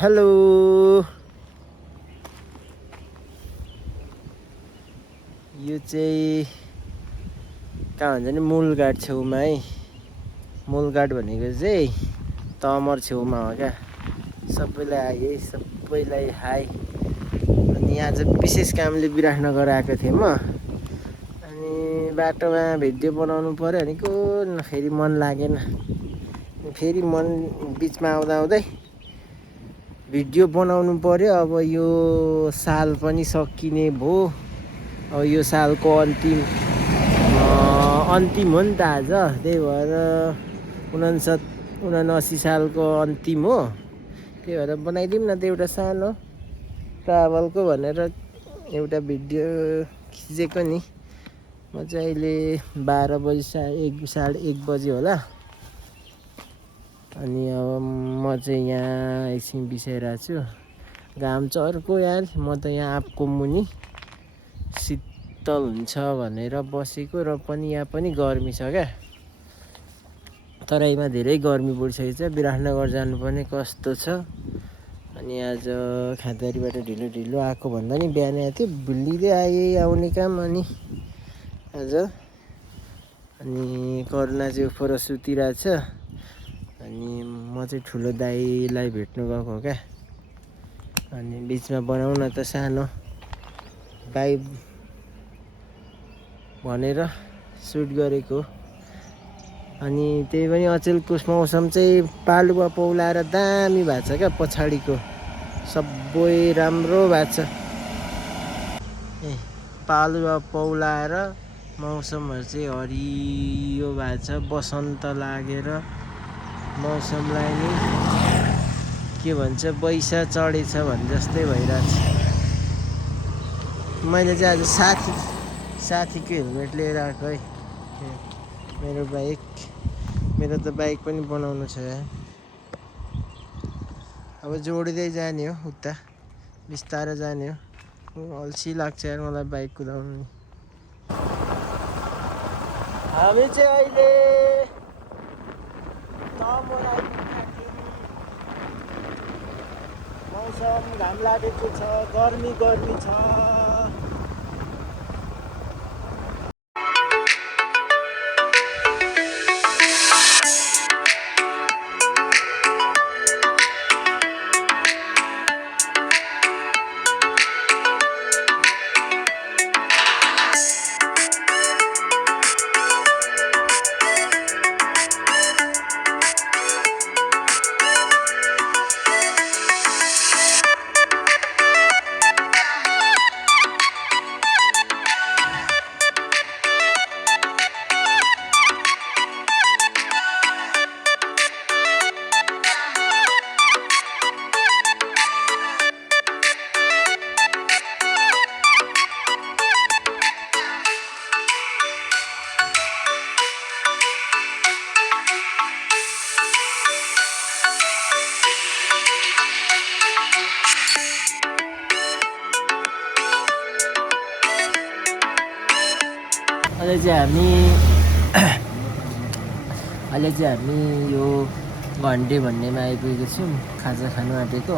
Hello यो चाहिँ कहाँ भन्छ नि मूलघाट छेउमा है। मूलघाट भनेको चाहिँ तमर छेउमा हो क्या। सबैलाई हाई है, सबैलाई हाई। अनि आज विशेष कामले विराटनगर आएको थिएँ म। अनि बाटोमा भिडियो बनाउनु पर्यो भनेको फेरि मन लागेन। फेरि मन बिचमा आउँदा आउँदै भिडियो बनाउनु पर्यो। अब यो साल पनि सकिने भयो। अब यो सालको अन्तिम हो नि त आज। त्यही भएर 79 सालको अन्तिम हो। त्यही भएर बनाइदिउँ न त एउटा सानो ट्राभलको भनेर एउटा भिडियो खिचेको नि। म चाहिँ अहिले 12 बजी 1:30 बजी होला। अनि अब म चाहिँ यहाँ एकछिन बिसाइरहेको छु। घाम चर्को यार। म त यहाँ आँपको मुनि शीतल हुन्छ भनेर बसेको र पनि यहाँ पनि गर्मी छ क्या। तराईमा धेरै गर्मी बढिसकेको छ। विराटनगर जानुपर्ने कस्तो छ। अनि आज खाँदारीबाट ढिलो ढिलो आएको भन्दा नि बिहान आएको थियो। भुलिँदै आउने काम अनि आज। अनि करुणा चाहिँ उफर सुतिरहेछ। अनि म चाहिँ ठुलो दाइलाई भेट्नु गएको हो क्या। अनि बिचमा बनाउन त सानो भाइ भनेर सुट गरेको। अनि त्यही पनि अचेलको मौसम चाहिँ पालुवा पौलाएर दामी भएको छ क्या। पछाडिको सबै राम्रो भएको छ। पालुवा पौलाएर मौसमहरू चाहिँ हरियो भएको छ। बसन्त लागेर मौसमलाई नि के भन्छ बैसा चढेछ भने जस्तै भइरहेछ। मैले चाहिँ आज साथीको हेलमेट लिएर आएको है। मेरो त बाइक पनि बनाउनु छ यार। अब जोडिँदै जाने हो। उता बिस्तारै जाने हो। अल्छी लाग्छ यार मलाई बाइक कुदाउनु। हामी चाहिँ अहिले तमोर आइपुग्यौँ। मौसम घाम लागेको छ। गर्मी छ। अहिले चाहिँ हामी यो घन्टे भन्नेमा आइपुगेको छौँ। खाजा खानु आँटेको।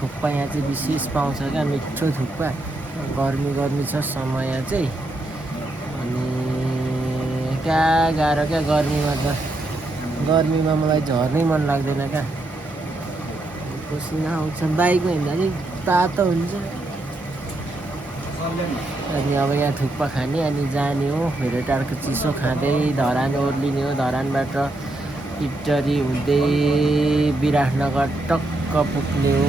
थुक्पा यहाँ चाहिँ विशेष पाउँछ क्या। मिठो थुक्पा। गर्मी छ समय चाहिँ। अनि क्या गाह्रो क्या गर्मीमा मलाई झर्नै मन लाग्दैन क्या। पसिना आउँछ। बाइकमा हिँड्दा चाहिँ तातो हुन्छ। अनि अब यहाँ थुक्पा खाने अनि जाने हो। भेरेटारको चिसो खाँदै धरान ओर्लिने हो। धरानबाट इटरी हुँदै विराटनगर टक्क पुग्ने हो।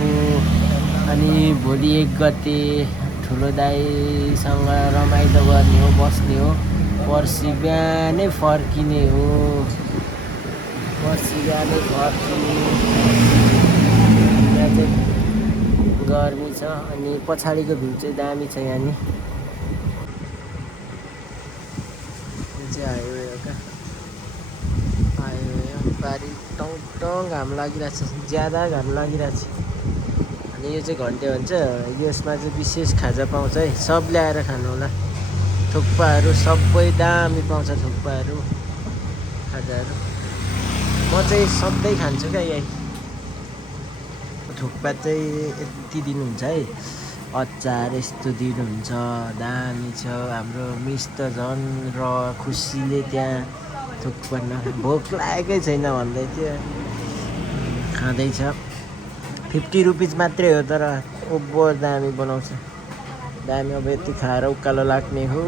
अनि भोलि 1 गते ठुलो दाइसँग रमाइलो गर्ने हो, बस्ने हो। पर्सि बिहानै फर्किने हो। यहाँ चाहिँ गर्मी छ। अनि पछाडिको भ्यू चाहिँ दामी छ यहाँ नि। हाइवे हो क्या। हाइवे पारि टङ घाम लागिरहेछ। ज्यादा घाम लागिरहेछ। अनि यो चाहिँ घन्टे भन्छ। यसमा चाहिँ विशेष खाजा पाउँछ है। सब ल्याएर खानु होला। थुक्पाहरू सबै दामी पाउँछ। थुक्पाहरू खाजाहरू म चाहिँ सधैँ खान्छु क्या यही। थुक्पा चाहिँ यति दिनुहुन्छ है, अचार यस्तो दिनुहुन्छ, दामी छ। हाम्रो मिस त झन् र खुसीले त्यहाँ थुक्पा भोक लागेकै छैन भन्दै थियो, खाँदैछ। 50 रुपिज मात्रै हो तर ओभर दामी बनाउँछ, दामी। अब यति खाएर उकालो लाग्ने हो।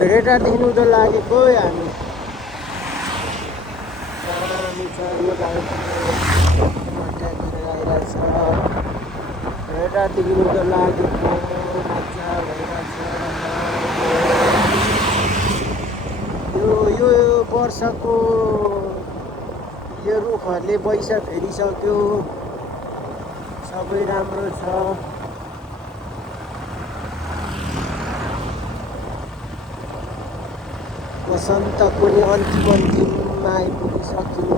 भेटादेखि उता लागेको हामी आइरहेछ। भेटादेखि उता लागेको मजा भइरहेछ। यो वर्षको यो रुखहरूले पैसा फेरिसक्यो, सबै राम्रो छ। वसन्तको नि अन्तिममा आइपुगिसक्यो।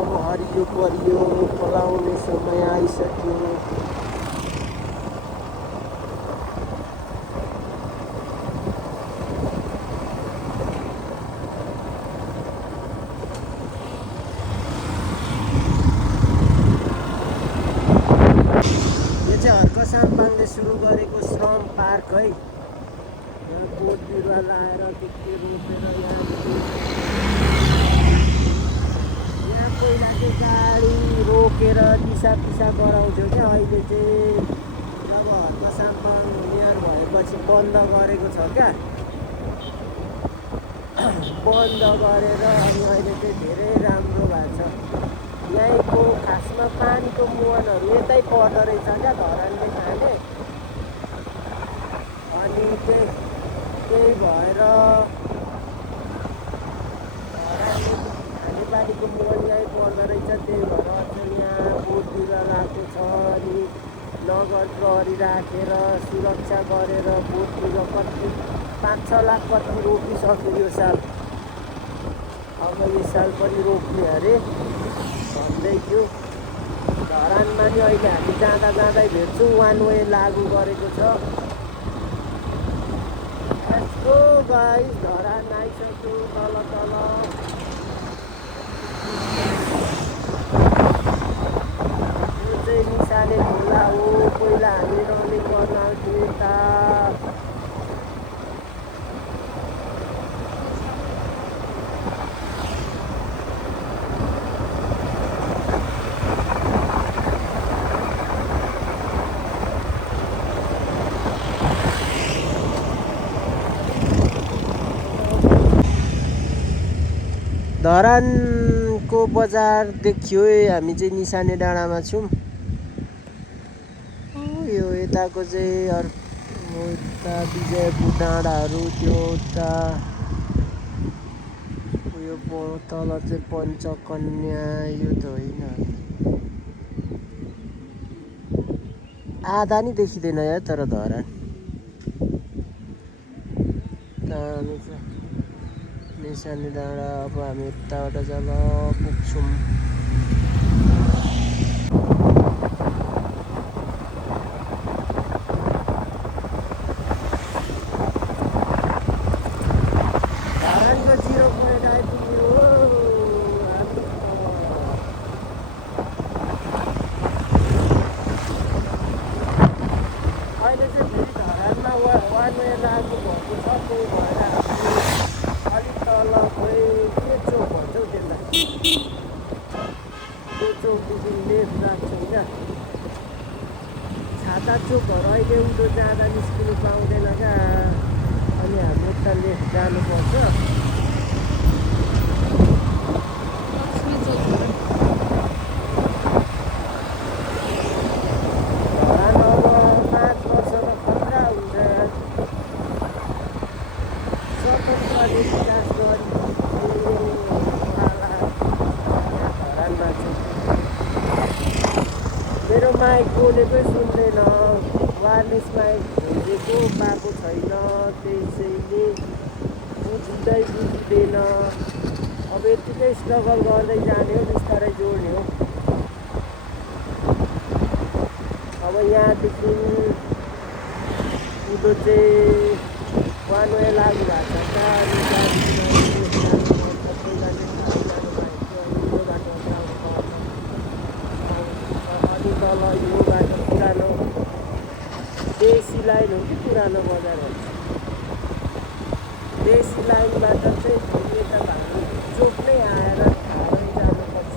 अब हरियो परियो, पलाउने समय आइसक्यो। यो चाहिँ हर्क साम्पाङले सुरु गरेको श्रम पार्क है। यहाँ बोट बिरुवा लाएर के रोपेर यहाँ पहिला चाहिँ गाडी रोकेर दिसा पिसा गराउँथ्यो क्या। अहिले चाहिँ जब हर्क साम्पाङ नियर भएपछि बन्द गरेको छ क्या, बन्द गरेर अनि अहिले चाहिँ धेरै राम्रो भएको छ। यहीँको खासमा पानीको मुहानहरू यतै पर्दो रहेछ क्या, धरानले खाने। अनि त्यही भएर गाडीको मुहान यहीँ पर्दो रहेछ, त्यही भएर चाहिँ यहाँ बोट बिरुवा लगाएको छ। अनि नगर प्रहरी राखेर सुरक्षा गरेर बोट बिरुवा कति 5-6 लाख कति रोपिसक्यो यो साल। अब यो साल पनि रोप्ने अरे भन्दै थियो। धरानमा नि अहिले हामी जाँदा जाँदै भेट्छौँ, 1 वे लागू गरेको छ। यसको गाइस धरान आइसक्यो तल तल। यो चाहिँ निसाने खोला हो, पहिला हामी रनिङ गर्न आउँथ्यौँ यता। धरानको बजार देखियो। हामी चाहिँ निसाने डाँडामा छौँ। यो यताको चाहिँ उता विजयपुर डाँडाहरू, त्यो उता उयो तल चाहिँ पञ्चकन्या, यो त होइन, आधा नि देखिँदैन यार तर धरान। हामी चाहिँ निसाने डाँडा, अब हामी यताबाट जब पुग्छौँ। धरानको 0 पोइन्ट आइपुग्यो। अहिले चाहिँ फेरि धरानमा 1 वे लागु भएको छ, त्यही भएर अलिक तल खोइ के चोक भन्छ हौ त्यसलाई, त्यो चोकदेखि लेफ्ट लाग्छौँ क्या। छाता चोकहरू अहिले उँधो जाँदा निस्किनु पाउँदैन क्या। अनि हामी उता लेफ्ट जानुपर्छ। धरान अब 5 वर्षमा खतरा हुन्छ। स्वतन्त्रले विकास धरानमा चाहिँ मेरो माइक बोलेकै सुन्दैन, वायरलेस माइक भेजेको पाएको छैन, त्यसैले बुझ्दैन। अब यतिकै स्ट्रगल गर्दै जाने हो, बिस्तारै जोड्ने हो। अब यहाँदेखि उँधो चाहिँ 1 वे लागु भएको छ। अनि तल यो बाटो पुरानो देशी लाइन हो कि पुरानो बजार हो। देशी लाइनबाट चाहिँ फेरि यता भानु चोक नै आएर थालै जानुपर्छ।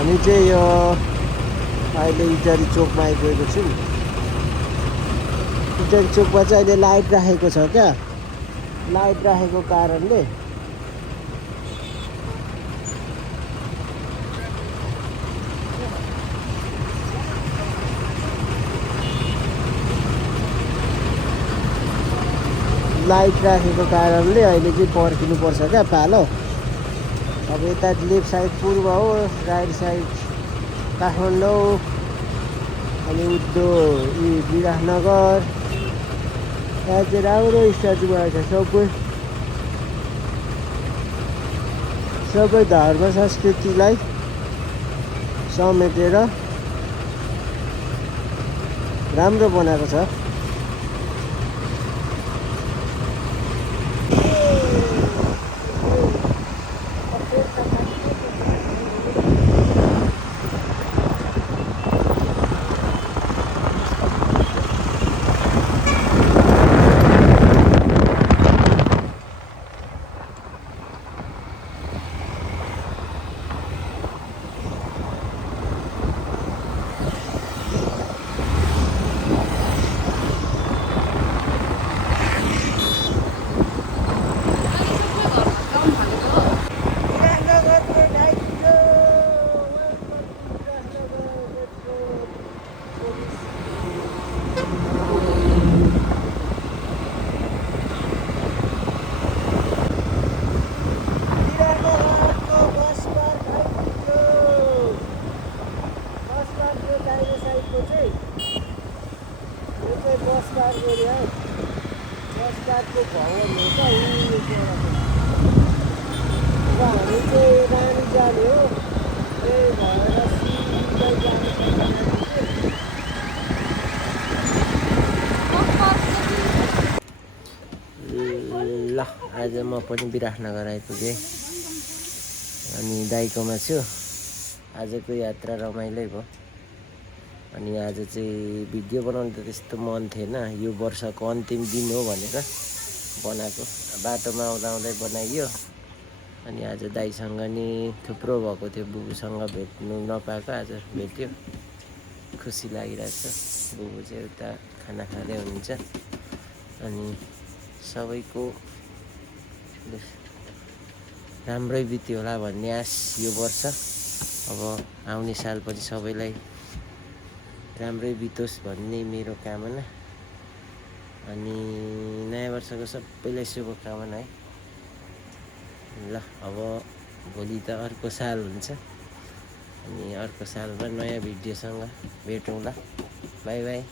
हामी चाहिँ यो अहिले इटारी चोकमा आइपुगेको छौँ। इटारी चोकमा चाहिँ अहिले लाइट राखेको छ क्या। लाइट राखेको कारणले अहिले चाहिँ पर्खिनुपर्छ क्या पालो। अब यता लेफ्ट साइड पूर्व हो, राइट साइड काठमाडौँ, अनि उद्धो विराटनगर। यहाँ चाहिँ राम्रो स्ट्याचु बनाएको छ। सबै धर्म संस्कृतिलाई समेटेर राम्रो बनाएको छ। ल आज म पनि विराटनगर आइपुगेँ अनि दाइकोमा छु। आजको यात्रा रमाइलै भयो। अनि आज चाहिँ भिडियो बनाउनु त त्यस्तो मन थिएन, यो वर्षको अन्तिम दिन हो भनेर बनाएको। बाटोमा आउँदा बनाइयो। अनि आज दाइसँग नि थुप्रो भएको थियो, बुबुसँग भेट्नु नपाएको आज भेट्यो, खुसी लागिरहेछ। बुबु चाहिँ उता खाना खाँदै हुनुहुन्छ। अनि सबैको राम्रै बित्यो होला भन्ने आश यो वर्ष। अब आउने साल पनि सबैलाई राम्रै बितोस् भन्ने मेरो कामना। अनि नयाँ वर्षको सबैलाई शुभकामना है। ल अब भोलि त अर्को साल हुन्छ। अनि अर्को सालमा नयाँ भिडियोसँग भेटौँला। By by.